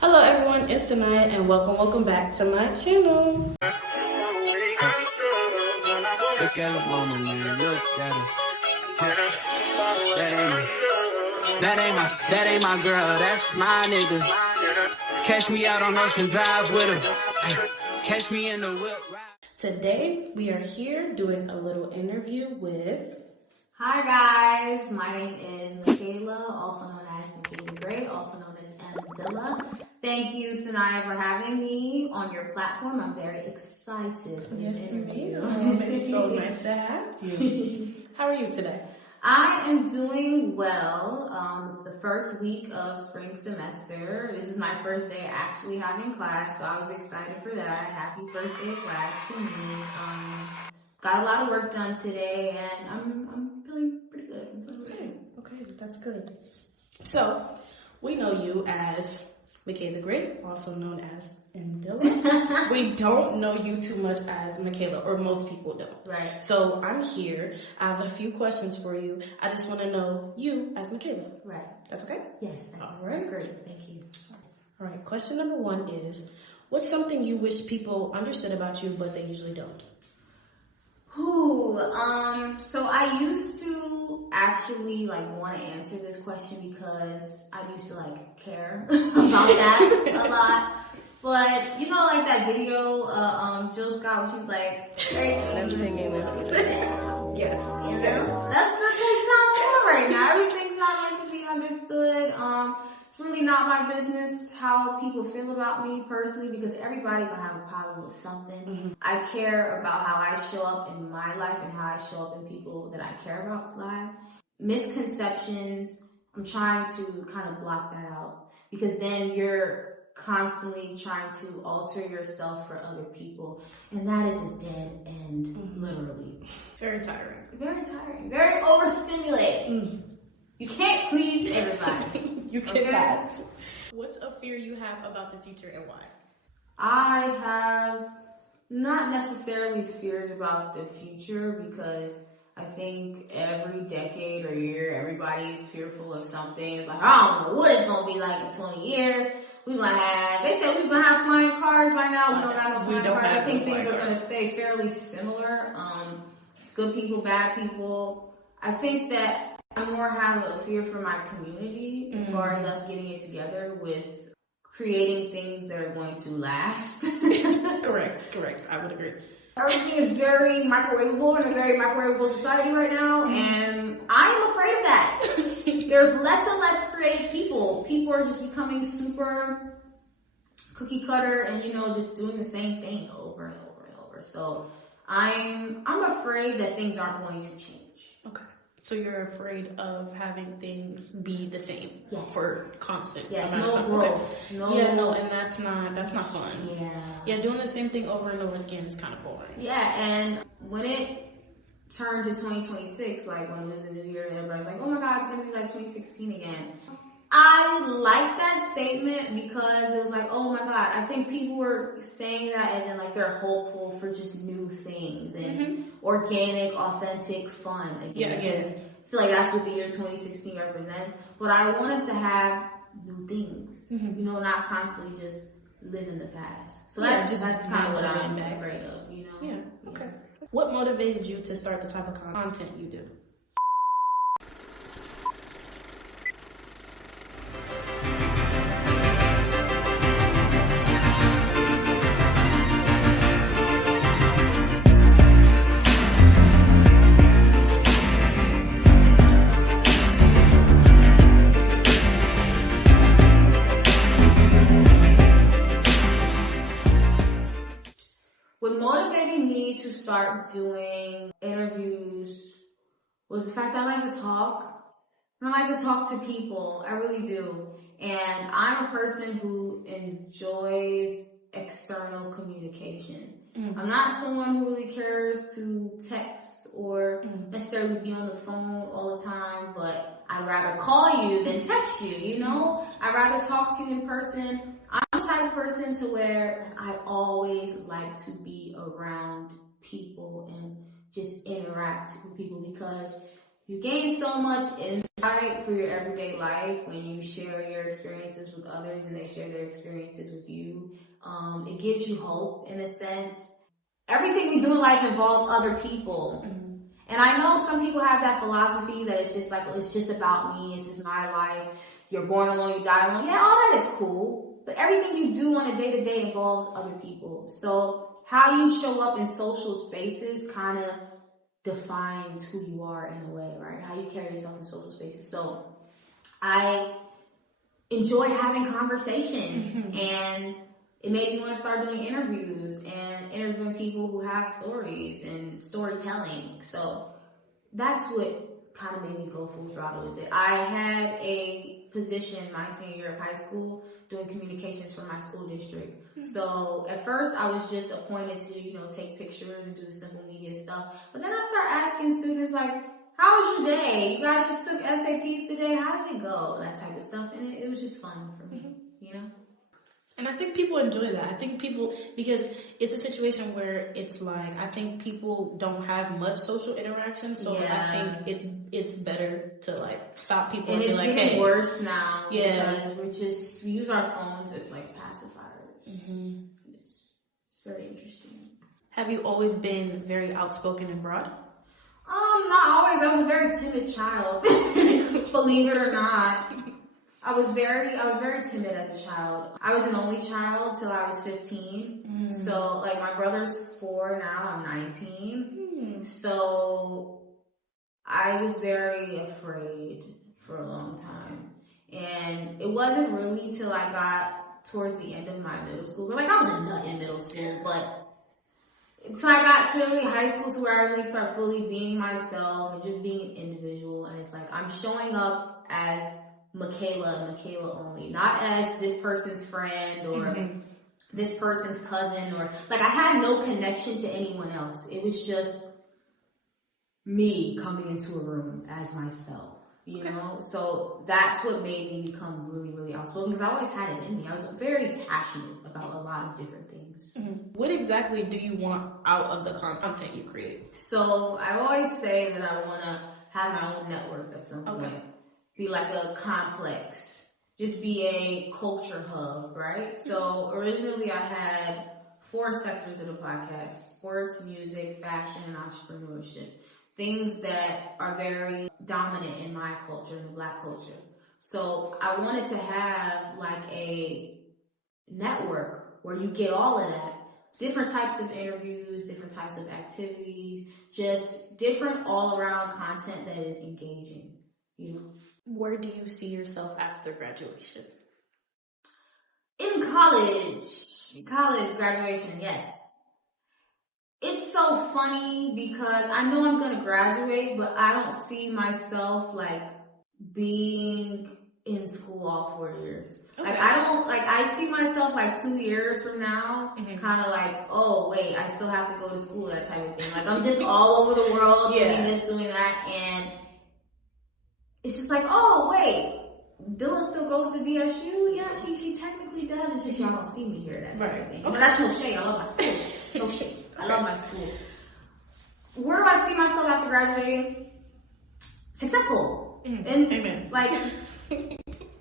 Hello everyone, it's Tanaya and welcome back to my channel. Look at the woman, man. Look at her. That ain't my girl. That's my nigga. Catch me out on Ocean Drive with her. Catch me in the whip. Today we are here doing a little interview with... Hi guys, my name is Michaela, also known as MikaythaGreat, also known as Mdilla. Thank you, Sanaya, for having me on your platform. I'm very excited for this interview. It's so nice to have you. How are you today? I am doing well. It's the first week of spring semester. This is my first day actually having class, so I was excited for that. Happy first day of class to me. Got a lot of work done today, and I'm feeling pretty good. Okay, that's good. So, we know you as MikaythaGreat, also known as Mdilla. We don't know you too much as Michaela, or most people don't. Right. So, I'm here. I have a few questions for you. I just want to know you as Michaela. Right. That's okay? Yes, All right. that's great. Thank you. All right, question number 1 is, what's something you wish people understood about you, but they usually don't? So I used to actually want to answer this question because I used to care about that a lot. But you know, that video, Jill Scott, she's like, Everything ain't meant to be understood. Yes. you know, that's how I'm right now. Everything's not meant to be understood. It's really not my business how people feel about me personally, because everybody gonna have a problem with something. Mm-hmm. I care about how I show up in my life and how I show up in people that I care about's life. Misconceptions, I'm trying to kind of block that out, because then you're constantly trying to alter yourself for other people, and that is a dead end, literally. Very tiring. Very tiring, very overstimulating. You can't please everybody. You cannot. What's a fear you have about the future and why? I have not necessarily fears about the future, because I think every decade or year, everybody's fearful of something. It's like, I don't know what it's going to be like in 20 years. They said we were going to have flying cars by now. We don't got no flying cars. I think things are going to stay fairly similar. It's good people, bad people. I think that I more have a fear for my community as far as us getting it together with creating things that are going to last. Correct. I would agree. Everything is very microwavable in a very microwavable society right now, and I am afraid of that. There's less and less creative people. People are just becoming super cookie cutter and, just doing the same thing over and over and over. So I'm afraid that things aren't going to change. Okay. So you're afraid of having things be the same for constant. Yes, no growth. Okay. And that's not fun. Yeah, doing the same thing over and over again is kind of boring. Yeah, and when it turned to 2026, when it was a new year, everybody's like, oh my God, it's gonna be like 2016 again. I like that statement because it was like, oh my God, I think people were saying that as in they're hopeful for just new things and organic, authentic fun again. Yeah, again. I feel like that's what the year 2016 represents. But I want us to have new things, not constantly just live in the past. So that's kind of what I'm afraid of, Yeah, okay. What motivated you to start the type of content you do? What motivated me to start doing interviews was the fact that I like to talk. I like to talk to people. I really do. And I'm a person who enjoys external communication. I'm not someone who really cares to text or necessarily be on the phone all the time, but I'd rather call you than text you, I'd rather talk to you in person. I'm the type of person to where I always like to be around people and just interact with people, because you gain so much insight for your everyday life when you share your experiences with others and they share their experiences with you. It gives you hope in a sense. Everything we do in life involves other people. And I know some people have that philosophy that it's just like, it's just about me, it's just my life. You're born alone, you die alone. Yeah, all that is cool. But everything you do on a day-to-day involves other people. So how you show up in social spaces kind of defines who you are in a way, right? How you carry yourself in social spaces. So I enjoy having conversation, and it made me want to start doing interviews and interviewing people who have stories and storytelling. So that's what kind of made me go full throttle with it. I had a position my senior year of high school doing communications for my school district. So at first I was just appointed to, take pictures and do the simple media stuff. But then I started asking students like, how was your day? You guys just took SATs today. How did it go? That type of stuff. And it was just fun for me, And I think people enjoy that. I think people, because it's a situation where it's like, I think people don't have much social interaction, so I think it's better to like stop people and be like, hey. It's getting worse now. Yeah. Because we use our phones as like pacifiers. It's very interesting. Have you always been very outspoken and broad? Not always. I was a very timid child. Believe it or not. I was very timid as a child. I was an only child till I was 15. So, like, my brother's 4 now, I'm 19. So, I was very afraid for a long time. And it wasn't really till I got towards the end of my middle school. But, like, I was a nut in middle school, but so I got to really high school to where I really start fully being myself and just being an individual. And it's like, I'm showing up as Michaela and Michaela only, not as this person's friend or this person's cousin, or like I had no connection to anyone else. It was just me coming into a room as myself, you know? So that's what made me become really, really outspoken, because I always had it in me. I was very passionate about a lot of different things. What exactly do you want out of the content you create? So I always say that I want to have my own network at some point. Be like a complex, just be a culture hub, right? So originally I had 4 sectors of the podcast: sports, music, fashion, and entrepreneurship. Things that are very dominant in my culture, in the Black culture. So I wanted to have like a network where you get all of that. Different types of interviews, different types of activities, just different all around content that is engaging, Where do you see yourself after graduation? In college graduation, yes. It's so funny because I know I'm going to graduate, but I don't see myself like being in school all 4 years. Like I see myself like 2 years from now, kind of like, oh wait, I still have to go to school, that type of thing. Like I'm just all over the world doing this, doing that, and it's just like, oh wait, Mdilla still goes to DSU? Yeah, she technically does. It's just y'all don't see me here. That's everything. But that's no shade. I love my school. No shade. I love my school. Where do I see myself after graduating? Successful. And like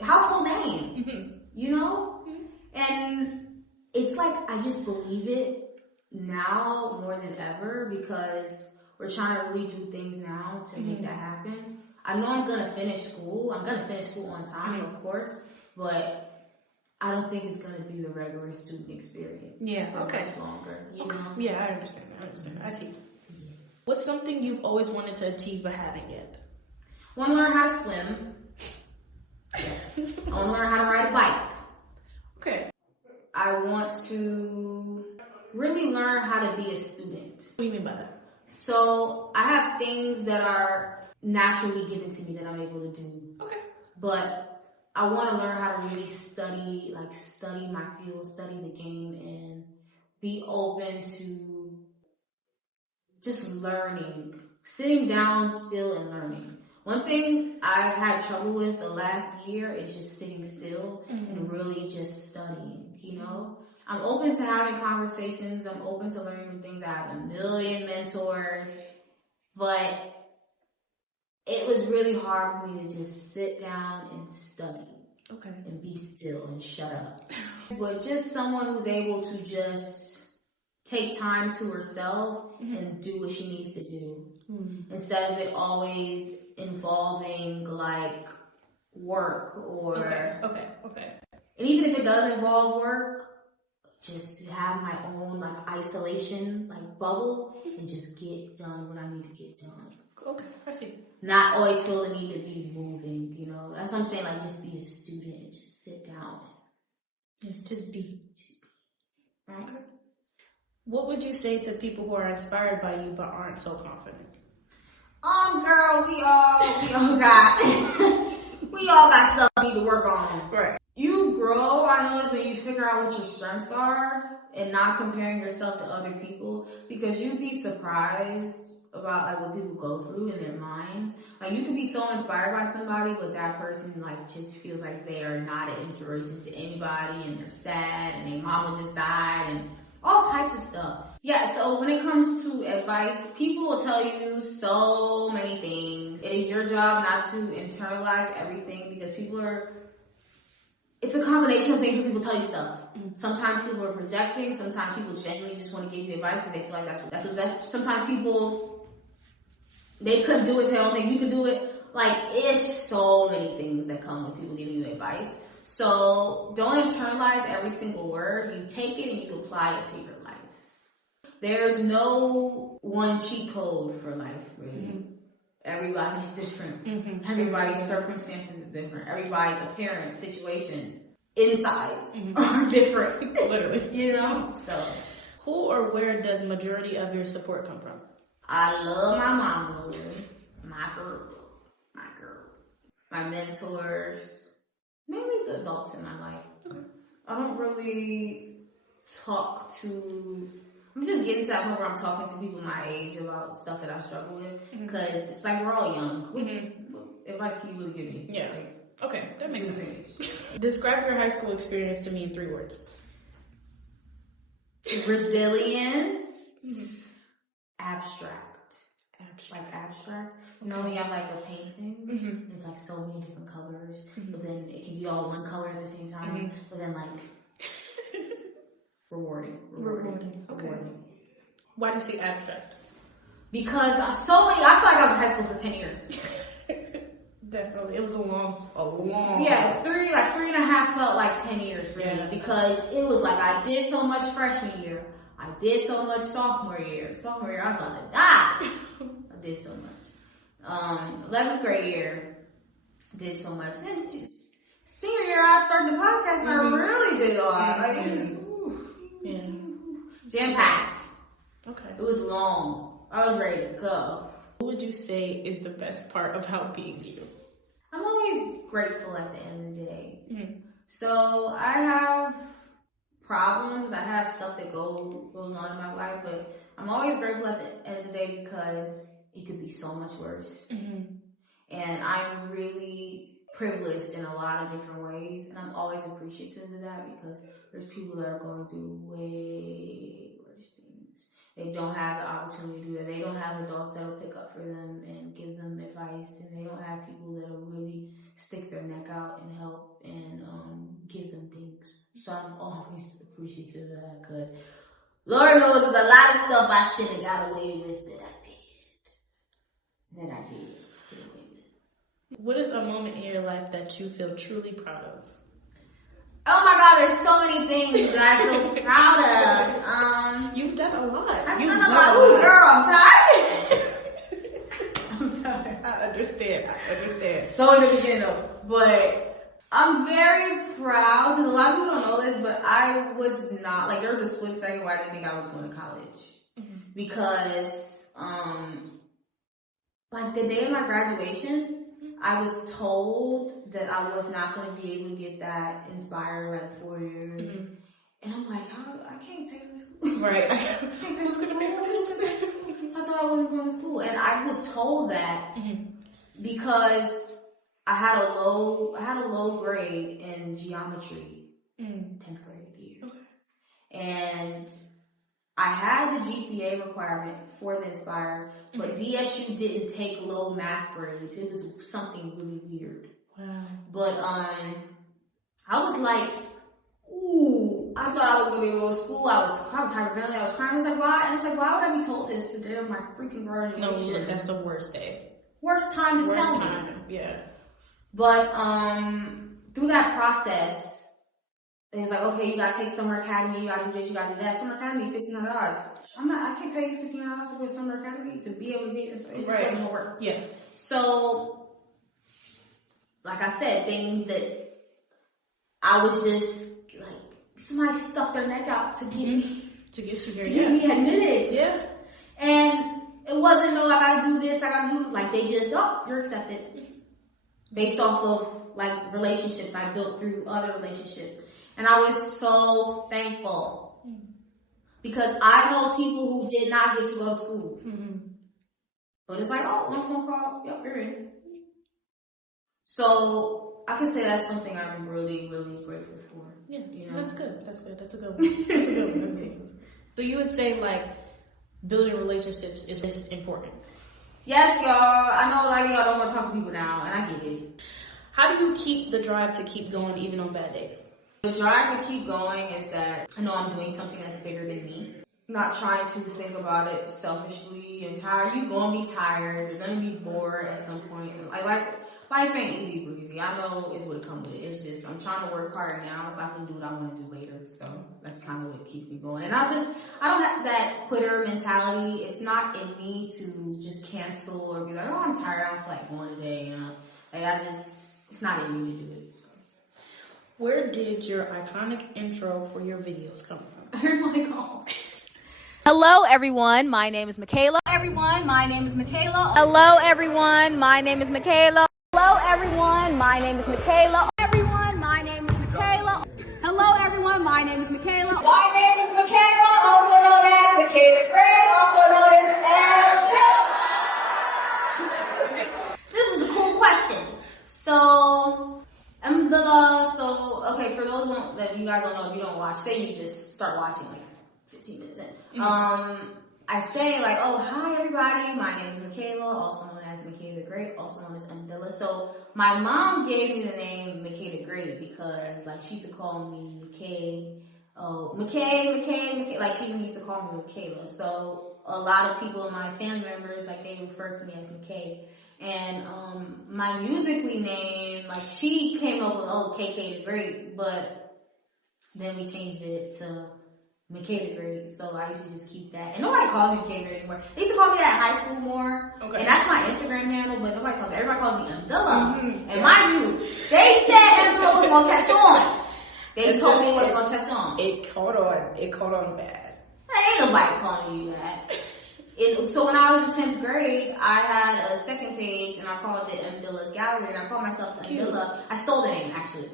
household name. And it's like I just believe it now more than ever, because we're trying to really do things now to make that happen. I know I'm going to finish school. I'm going to finish school on time, of course, but I don't think it's going to be the regular student experience for much longer. You know? Yeah, I understand. I see. Yeah. What's something you've always wanted to achieve but haven't yet? I want to learn how to swim. Yes. I want to learn how to ride a bike. Okay. I want to really learn how to be a student. What do you mean by that? So I have things that are naturally given to me that I'm able to do. Okay. But I want to learn how to really study my field, study the game, and be open to just learning, sitting down still and learning. One thing I've had trouble with the last year is just sitting still and really just studying, I'm open to having conversations. I'm open to learning new things. I have a million mentors, but it was really hard for me to just sit down and study. Okay. And be still and shut up. But just someone who's able to just take time to herself and do what she needs to do. Instead of it always involving like work or... Okay. And even if it does involve work, just to have my own like isolation, like bubble, and just get done what I need to get done. Okay, I see. Not always feel the need to be moving, you know. That's what I'm saying, like just be a student and just sit down. Yes, just be. Okay. What would you say to people who are inspired by you but aren't so confident? Girl, we all got we all got stuff we need to work on. Right. You grow, I know, is when you figure out what your strengths are and not comparing yourself to other people, because you'd be surprised about like what people go through in their minds. Like you can be so inspired by somebody, but that person like just feels like they are not an inspiration to anybody, and they're sad, and their mama just died, and all types of stuff. Yeah, so when it comes to advice, people will tell you so many things. It is your job not to internalize everything, because it's a combination of things when people tell you stuff. Sometimes people are projecting, sometimes people genuinely just want to give you advice because they feel like that's what's best. Sometimes people, they couldn't do it, say, oh, you can do it. Like, it's so many things that come with people giving you advice. So don't internalize every single word. You take it and you apply it to your life. There's no one cheat code for life, really. Everybody's different. Everybody's circumstances is different. Everybody's appearance, situation, insides are different. Literally. You know? So, who or where does majority of your support come from? I love my mama, my girl, my mentors, mainly the adults in my life. Okay. I don't really talk to... I'm just getting to that point where I'm talking to people my age about stuff that I struggle with, because it's like we're all young. What advice can you really give me? Yeah. Like, okay, that makes sense. Describe your high school experience to me in 3 words. Resilient, abstract. Like abstract. You know, when you have like a painting, there's like so many different colors, but then it can be all one color at the same time, but then like rewarding. Okay. Why do you say abstract? Because I feel like I was in high school for 10 years. Definitely. It was a long. Yeah, 3.5 felt like 10 years for me, because it was like I did so much freshman year. I did so much sophomore year. Sophomore year, I was about to die. I did so much. 11th grade year, did so much. Then senior year, I started the podcast, and I really did a lot. Like, it was jam-packed. Okay. It was long. I was ready to go. What would you say is the best part about being you? I'm always grateful at the end of the day. So I have problems. I have stuff that goes on in my life, but I'm always grateful at the end of the day, because it could be so much worse. And I'm really privileged in a lot of different ways, and I'm always appreciative of that, because there's people that are going through way worse things. They don't have the opportunity to do that. They don't have adults that'll pick up for them and give them advice, and they don't have people that'll really stick their neck out and help and give them things. So I'm always appreciative of that, because Lord knows there's a lot of stuff I shouldn't have got away with that I did. Get away with. What is a moment in your life that you feel truly proud of? Oh my God, there's so many things that I feel proud of. You've done a lot. I've done a lot. Ooh, girl, I'm tired. I'm tired. I understand. So in the beginning though, but I'm very proud, because a lot of people don't know this, but I was not, like, there was a split second where I didn't think I was going to college. Because, like, the day of my graduation, I was told that I was not going to be able to get that Inspire, like, 4 years. And I'm like, I can't pay for school. Right. I can't pay for school. So I thought I wasn't going to school. And I was told that because I had a low grade in geometry, 10th grade year. Okay. And I had the GPA requirement for the Inspire, but DSU didn't take low math grades. It was something really weird. Wow. But I was like, ooh, I thought I was gonna be able to go to school. I was hyperventilating. I was crying. I was like, why? And it's like, why would I be told this to do my freaking graduation? No, look, that's the worst day. Worst time to tell me. Yeah. But through that process, it was like, okay, you gotta take Summer Academy, you gotta do this, you gotta do that. Summer Academy, $1,500. I can't pay you $1,500 to go to Summer Academy to be able to get this. It just wasn't gonna work. Yeah. So, like I said, things that I was just like, somebody stuck their neck out to get me. To get you here, to get me admitted. Yeah. And it wasn't, no, I gotta do this, I gotta do this. Like, they just, oh, you're accepted. Based off of, like, relationships I built through other relationships. And I was so thankful. Because I know people who did not get to go to school. But it's like, oh, one phone call, yep, you're in. So, I can say that's something I'm really, really grateful for. Yeah, you know? That's good. That's a good one. That's a good one. So you would say, like, building relationships is important. Yes, y'all. I know a lot of y'all don't want to talk to people now, and I get it. How do you keep the drive to keep going even on bad days? The drive to keep going is that I know I'm doing something that's bigger than me. Not trying to think about it selfishly and tired. You're going to be tired. You're going to be bored at some point. Life ain't easy breezy. I know it's what it comes with. It's just, I'm trying to work hard now so I can do what I want to do later. So that's kind of what keeps me going. And I don't have that quitter mentality. It's not in me to just cancel or be like, oh, I'm tired. I don't feel like going today. You know? It's not in me to do it. So. Where did your iconic intro for your videos come from? Oh my God. Hello everyone, my name is Michaela. Everyone, my name is Michaela. Hello everyone, my name is Michaela. Hello everyone, my name is Michaela. Everyone, my name is Michaela. Hello everyone, my name is Michaela. My name is Michaela, also known as MikaythaGreat, also known as This is a cool question. So, Mdilla, okay, for those that you guys don't know, if you don't watch, say you just start watching like 15 minutes in. I say like, oh, hi everybody, my name is Michaela, also known as MikaythaGreat, also known as Mdilla. So my mom gave me the name MikaythaGreat because like she used to call me Mikay, like she used to call me Michaela. So a lot of people, my family members, like they refer to me as Mikay. And my musically name, like she came up with KK but then we changed it to MikaythaGreat, so I usually just keep that. And nobody calls me MikaythaGreat anymore. They used to call me that in high school more. Okay. And that's my Instagram handle, but nobody calls me. Everybody calls me Mdilla. And mind you, they said Mdilla was gonna catch on. They told me it was gonna catch on. It caught on. It caught on bad. Ain't nobody calling you that. So when I was in 10th grade, I had a second page and I called it Mdilla's Gallery, and I called myself Mdilla. I stole the name actually.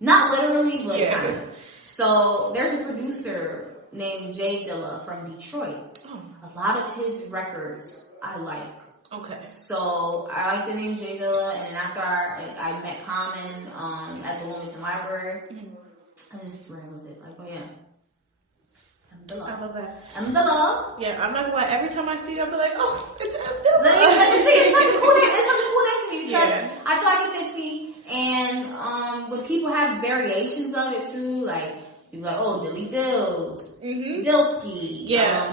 Not literally, but kind of. So there's a producer named J Dilla from Detroit. A lot of his records I like. Okay. So I like the name J Dilla, and then after I met Common at the Wilmington Library, I just ran with it. Like, oh yeah. Mdilla. I love that. Mdilla. Yeah, I'm not gonna lie. Every time I see it, I'll be like, oh, it's Mdilla. It's such a cool name. It's such a cool name to me because I feel like it fits me. And when people have variations of it too, like people like, oh, Dilly Dills, Dilski,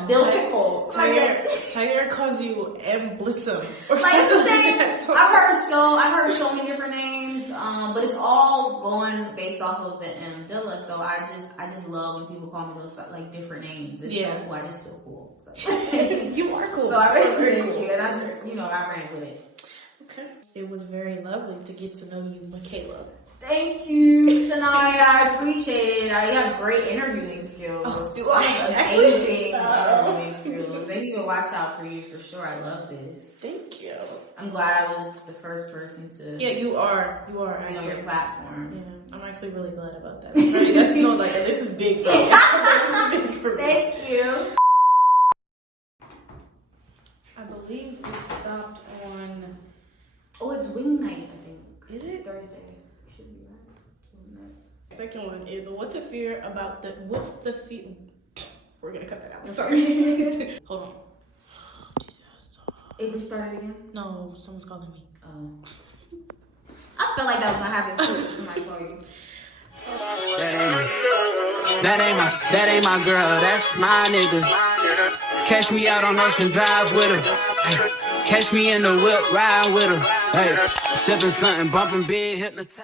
Dill Pickle. Tyre calls you M Blitzum. Like I've heard so many different names, but it's all going based off of the Mdilla. So I just love when people call me those like different names. It's so cool. I just feel cool. So. You are cool. So I really appreciate it. I just, I ran with it. Okay. It was very lovely to get to know you, Michaela. Thank you, Sanaya. I appreciate it. I have great interviewing skills. Amazing interviewing skills. They need to watch out for you for sure. I love this. Thank you. I'm glad I was the first person to. Yeah, you are. You are actually on your platform. Yeah, I'm actually really glad about that. This is big. This is big for me. Thank you. I believe we stopped on. Oh, it's wing night. I think. Is it Thursday? Should be right. Second one is what's the fear? We're gonna cut that out. Sorry. Hold on. If we start it again? No, someone's calling me. I felt like that was gonna happen too. Somebody call you. That ain't my girl, that's my nigga. Catch me out on Ocean Drive with her. Ay, catch me in the whip, ride with her. Hey, sipping something, bumping big, hypnotized.